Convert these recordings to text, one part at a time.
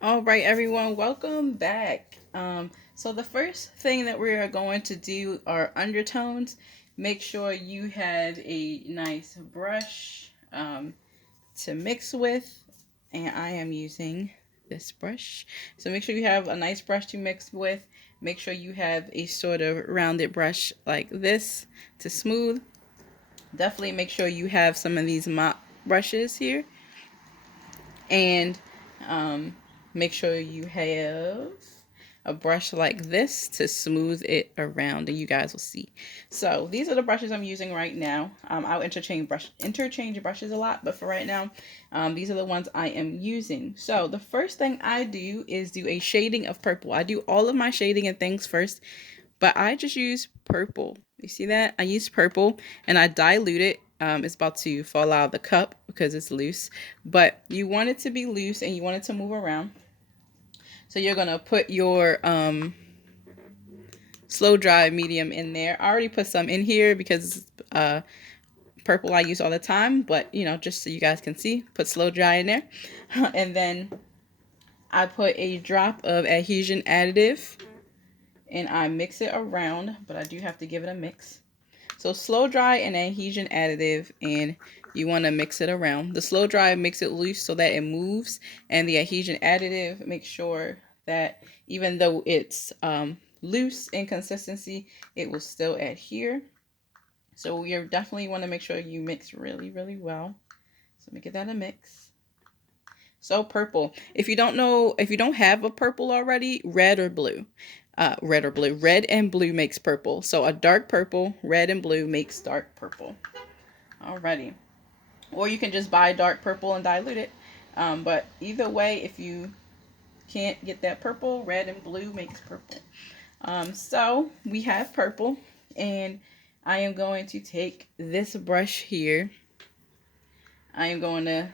All right, everyone, welcome back. So the first thing that we are going to do are undertones. Make sure you have a nice brush to mix with, and I am using this brush. So make sure you have a nice brush to mix with. Make sure you have a sort of rounded brush like this to smooth. Definitely make sure you have some of these mop brushes here, and um, make sure you have a brush like this to smooth it around, and you guys will see. So these are the brushes I'm using right now. I'll interchange brushes a lot, but for right now, these are the ones I am using. So the first thing I do is do a shading of purple. I do all of my shading and things first, but I just use purple. You see that? I use purple and I dilute it. It's about to fall out of the cup because it's loose, but you want it to be loose and you want it to move around. So you're gonna put your slow dry medium in there. I already put some in here because purple I use all the time, but just so you guys can see, put slow dry in there. And then I put a drop of adhesion additive and I mix it around, but I do have to give it a mix. So slow dry and adhesion additive, and you want to mix it around. The slow dry makes it loose so that it moves, and the adhesion additive makes sure that even though it's loose in consistency, it will still adhere. So you definitely want to make sure you mix really, really well. So let me get that a mix. So purple. If you don't know, if you don't have a purple already, red or blue. Red or blue. Red and blue makes purple. So a dark purple, red and blue makes dark purple. Alrighty. Or you can just buy dark purple and dilute it. But either way, if you can't get that purple, red and blue makes purple. So we have purple, and I am going to take this brush here. I am going to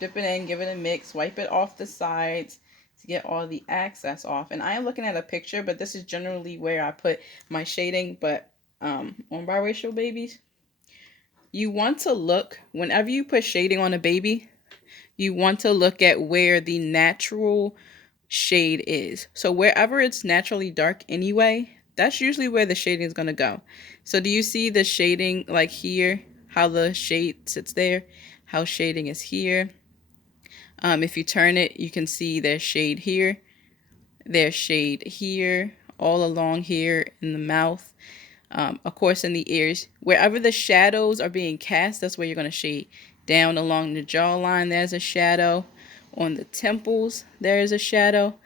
dip it in, give it a mix, wipe it off the sides to get all the excess off. And I am looking at a picture, but this is generally where I put my shading. But on biracial babies, you want to look, whenever you put shading on a baby, you want to look at where the natural shade is. So wherever it's naturally dark anyway, that's usually where the shading is going to go. So do you see the shading like here, how the shade sits there, how shading is here? If you turn it, you can see there's shade here, there's shade here, all along here in the mouth, of course in the ears. Wherever the shadows are being cast, that's where you're going to shade. Down along the jawline, there's a shadow. On the temples, there is a shadow.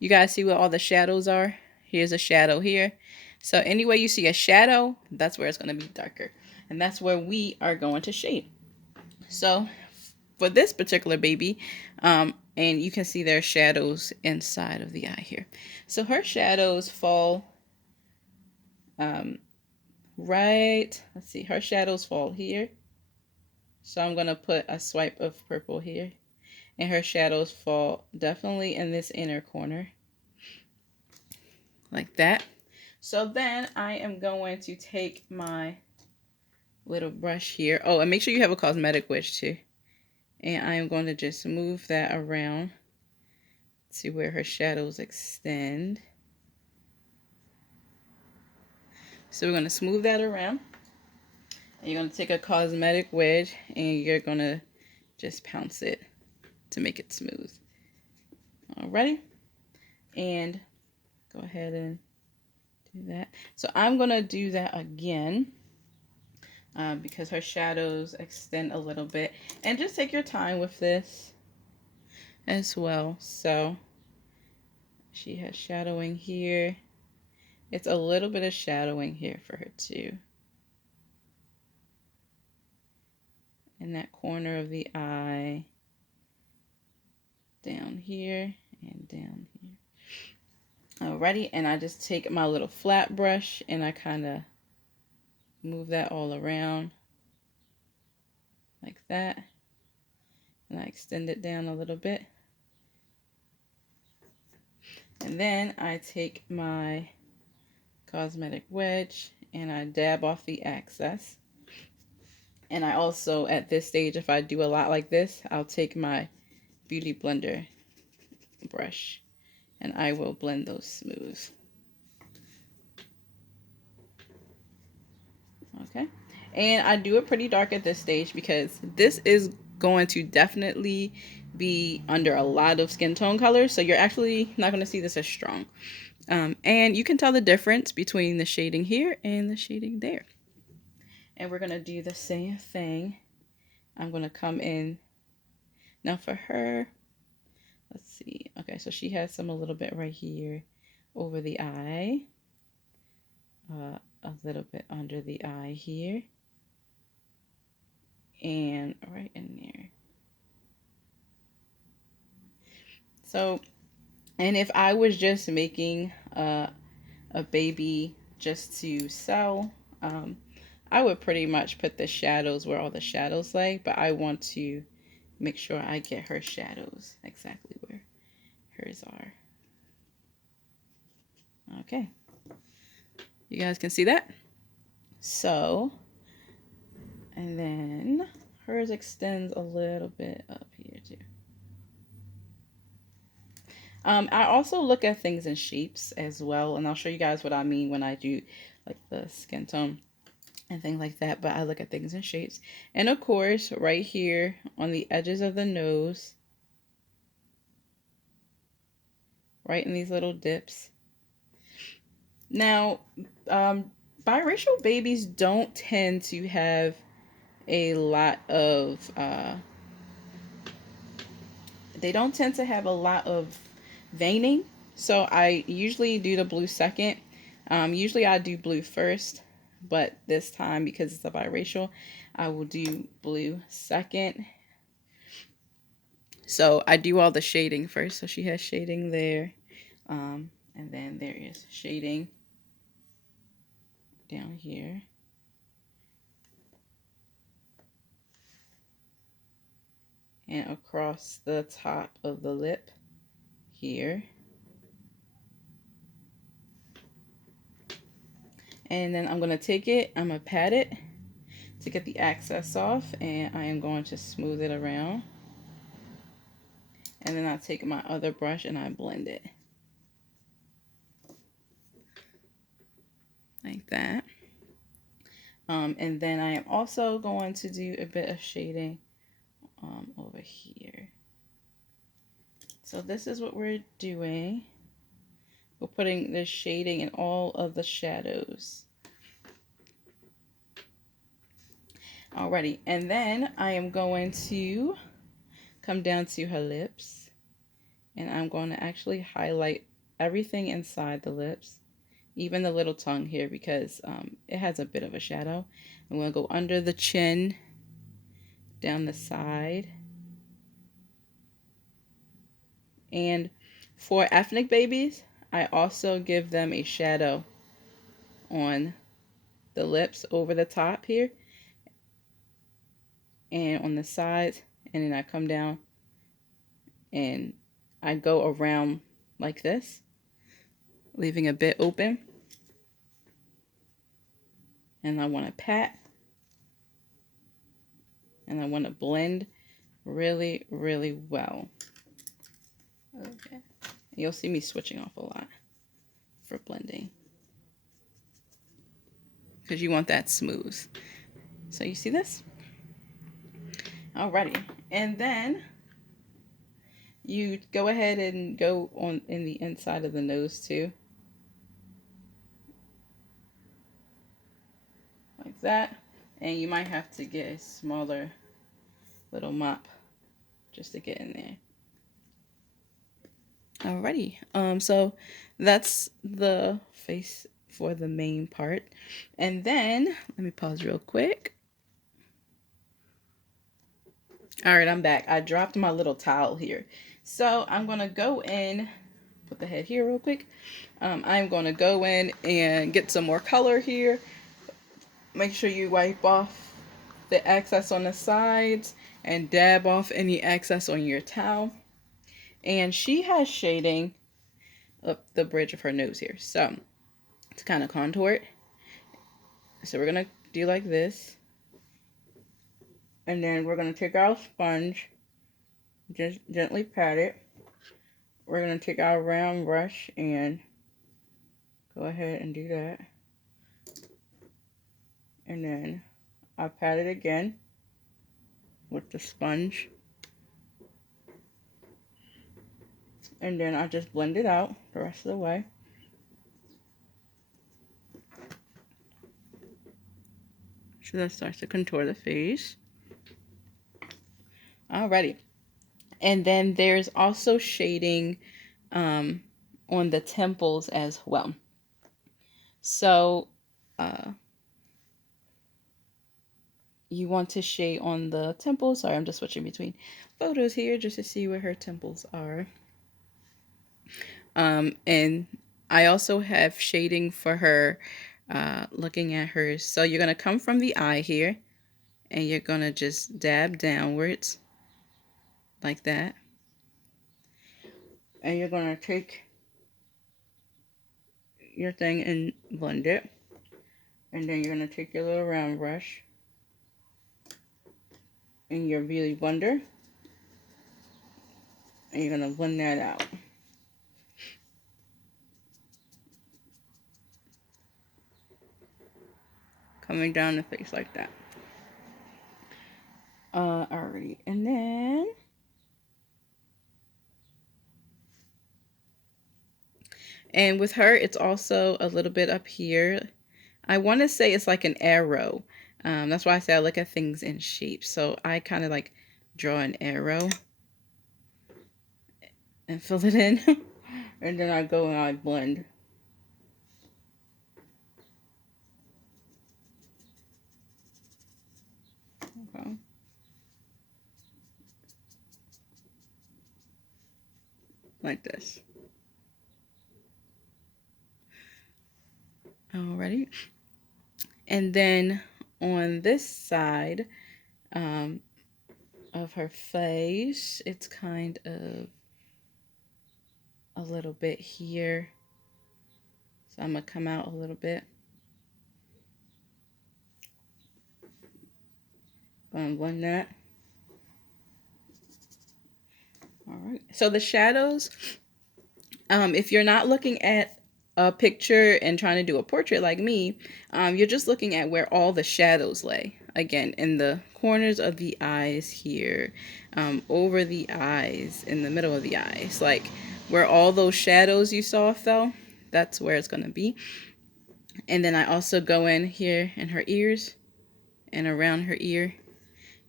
You guys see where all the shadows are? Here's a shadow here. So anywhere you see a shadow, that's where it's going to be darker. And that's where we are going to shade. So for this particular baby, and you can see there are shadows inside of the eye here. So her shadows fall um, right, let's see, her shadows fall here. So I'm going to put a swipe of purple here. And her shadows fall definitely in this inner corner. Like that. So then I am going to take my little brush here. Oh, and make sure you have a cosmetic wedge too. And I am going to just move that around to where her shadows extend. So we're going to smooth that around. And you're going to take a cosmetic wedge and you're going to just pounce it to make it smooth. Alrighty. And go ahead and do that. So I'm going to do that again because her shadows extend a little bit. And just take your time with this as well. So she has shadowing here. It's a little bit of shadowing here for her too. In that corner of the eye. Down here and down here. Alrighty, and I just take my little flat brush and I kind of move that all around like that. And I extend it down a little bit. And then I take my cosmetic wedge and I dab off the excess. And I also, at this stage, if I do a lot like this, I'll take my beauty blender brush, and I will blend those smooth. Okay, and I do it pretty dark at this stage because this is going to definitely be under a lot of skin tone colors, so you're actually not going to see this as strong. And you can tell the difference between the shading here and the shading there. And we're going to do the same thing. I'm going to come in now for her. Let's see. Okay, so she has some a little bit right here over the eye, a little bit under the eye here, and right in there. So, and if I was just making a baby just to sell, I would pretty much put the shadows where all the shadows lay, but I want to make sure I get her shadows exactly where hers are. Okay, you guys can see that? So, and then hers extends a little bit up here too. I also look at things in shapes as well, and I'll show you guys what I mean when I do like the skin tone and things like that, but I look at things in shapes. And of course, right here on the edges of the nose, right in these little dips. Now, biracial babies don't tend to have a lot of, they don't tend to have a lot of veining. So I usually do the blue second. Usually I do blue first, but this time because it's a biracial, I will do blue second. So I do all the shading first. So she has shading there. And then there is shading down here. And across the top of the lip here. And then I'm going to take it, I'm going to pat it to get the excess off, and I am going to smooth it around. And then I take my other brush and I blend it. Like that. And then I am also going to do a bit of shading over here. So this is what we're doing. We're putting the shading in all of the shadows. Alrighty, and then I am going to come down to her lips, and I'm going to actually highlight everything inside the lips, even the little tongue here, because it has a bit of a shadow. I'm going to go under the chin, down the side. And for ethnic babies, I also give them a shadow on the lips over the top here and on the sides, and then I come down and I go around like this, leaving a bit open, and I want to pat, and I want to blend really, really well. Okay, you'll see me switching off a lot for blending because you want that smooth. So you see this? Alrighty, and then you go ahead and go on in the inside of the nose too, like that. And you might have to get a smaller little mop just to get in there. Alrighty, so that's the face for the main part. And then, let me pause real quick. Alright, I'm back. I dropped my little towel here. So I'm going to go in, put the head here real quick. I'm going to go in and get some more color here. Make sure you wipe off the excess on the sides and dab off any excess on your towel. And she has shading up the bridge of her nose here. So to kind of contour it. So we're going to do like this. And then we're going to take our sponge, just gently pat it we're going to take our round brush and go ahead and do that. And then I pat it again with the sponge. And then I just blend it out the rest of the way. So that starts to contour the face. Alrighty. And then there's also shading on the temples as well. So you want to shade on the temples. Sorry, I'm just switching between photos here just to see where her temples are. And I also have shading for her looking at hers. So you're going to come from the eye here and you're going to just dab downwards like that. And you're going to take your thing and blend it. And then you're going to take your little round brush and your beauty blender. And you're going to blend that out. Coming down the face like that. Alrighty. And then and with her, it's also a little bit up here. I want to say it's like an arrow. That's why I say I look at things in shapes. So I kind of like draw an arrow and fill it in. And then I go and I blend. Okay. Like this. Alrighty. And then on this side of her face, it's kind of a little bit here. So I'm going to come out a little bit. Going to blend that. Alright. So the shadows, if you're not looking at a picture and trying to do a portrait like me, you're just looking at where all the shadows lay. Again, in the corners of the eyes here, over the eyes, in the middle of the eyes, like where all those shadows you saw fell, that's where it's going to be. And then I also go in here in her ears and around her ear,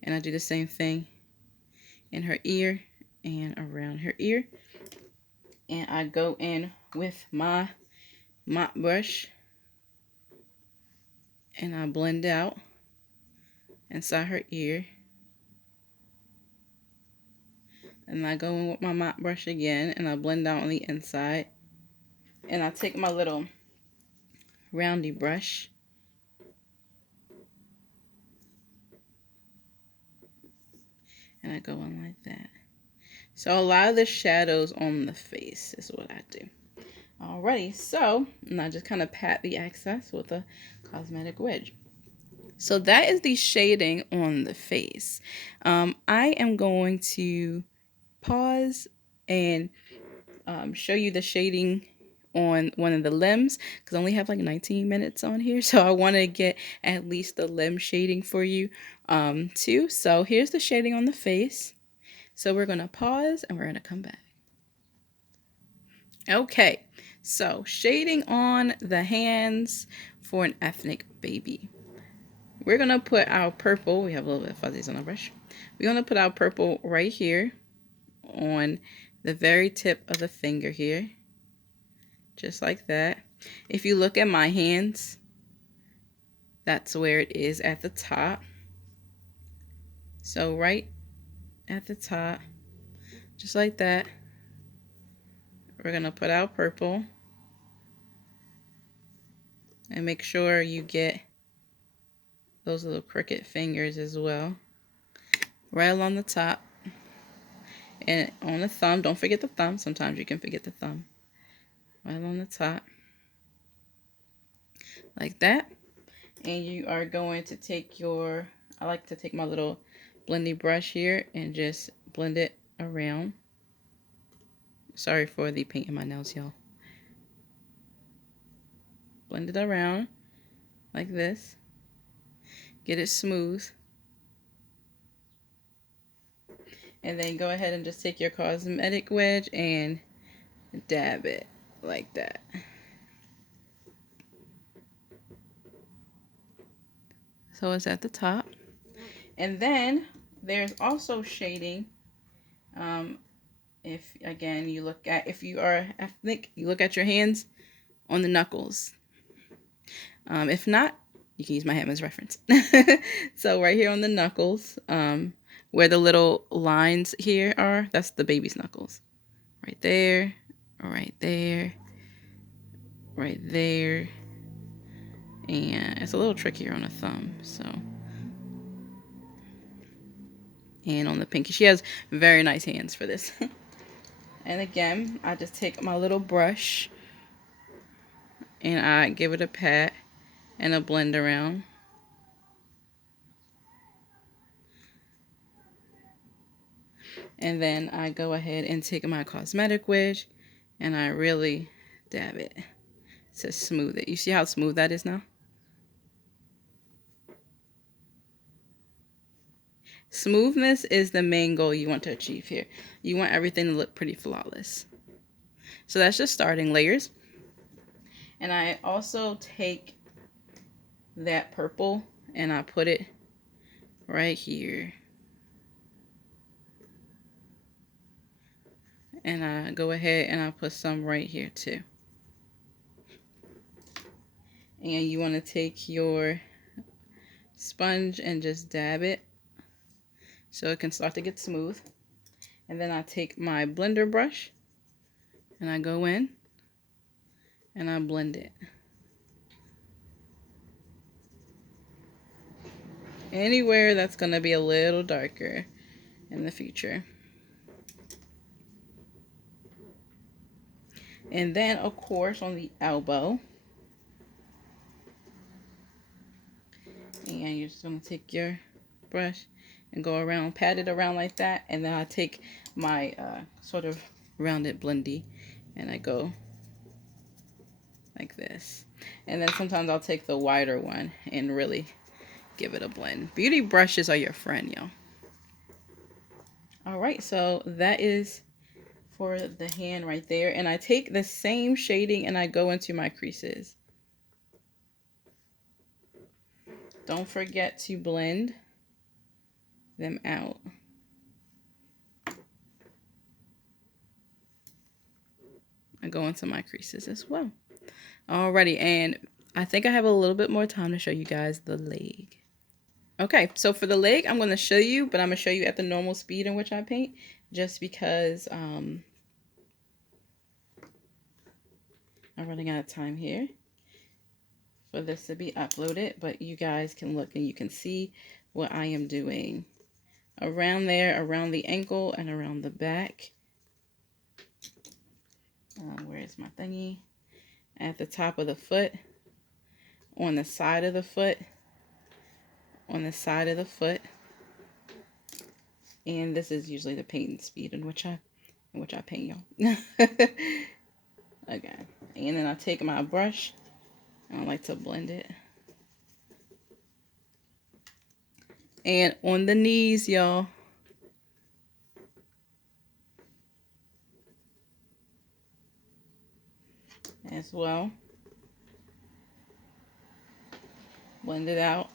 and I do the same thing in her ear and around her ear. And I go in with my mop brush and I blend out inside her ear. And I go in with my mop brush again and I blend out on the inside. And I take my little roundy brush and I go in like that. So a lot of the shadows on the face is what I do. Alrighty, so and I just kind of pat the excess with a cosmetic wedge. So that is the shading on the face. I am going to pause and show you the shading on one of the limbs because I only have like 19 minutes on here, so I want to get at least the limb shading for you too. So here's the shading on the face. So we're going to pause and we're going to come back. Okay, so shading on the hands for an ethnic baby. We're going to put our purple, we have a little bit of fuzzies on our brush. We're going to put our purple right here on the very tip of the finger here. Just like that. If you look at my hands, that's where it is at the top. So right at the top, just like that, we're going to put our purple. And make sure you get those little crooked fingers as well. Right along the top. And on the thumb, don't forget the thumb. Sometimes you can forget the thumb. Right along the top. Like that. And you are going to take your, I like to take my little blendy brush here and just blend it around. Sorry for the paint in my nails, y'all. Blend it around like this. Get it smooth. And then go ahead and just take your cosmetic wedge and dab it like that. So it's at the top. And then there's also shading. If again you look at, if you are ethnic, you look at your hands on the knuckles. If not, you can use my hand as reference. So right here on the knuckles, where the little lines here are, that's the baby's knuckles. Right there, right there, right there. And it's a little trickier on the thumb, so. And on the pinky. She has very nice hands for this. And again, I just take my little brush and I give it a pat and a blend around. And then I go ahead and take my cosmetic wedge and I really dab it to smooth it. You see how smooth that is now? Smoothness is the main goal you want to achieve here. You want everything to look pretty flawless. So that's just starting layers. And I also take that purple and I put it right here. And I go ahead and I put some right here too. And you want to take your sponge and just dab it so it can start to get smooth. And then I take my blender brush and I go in and I blend it. Anywhere that's going to be a little darker in the future. And then, of course, on the elbow. And you're just going to take your brush and go around, pat it around like that. And then I take my sort of rounded blendy and I go like this. And then sometimes I'll take the wider one and really give it a blend. Beauty brushes are your friend, y'all. All right, so that is for the hand right there. And I take the same shading and I go into my creases. Don't forget to blend them out. I go into my creases as well. Alrighty, and I think I have a little bit more time to show you guys the leg. Okay, so for the leg, I'm going to show you, but I'm going to show you at the normal speed in which I paint, just because I'm running out of time here for this to be uploaded, but you guys can look and you can see what I am doing around there, around the ankle and around the back. Where is my thingy? At the top of the foot, on the side of the foot, on the side of the foot. And this is usually the painting speed in which I paint, y'all. Okay. And then I take my brush and I like to blend it. And on the knees, y'all. As well. Blend it out.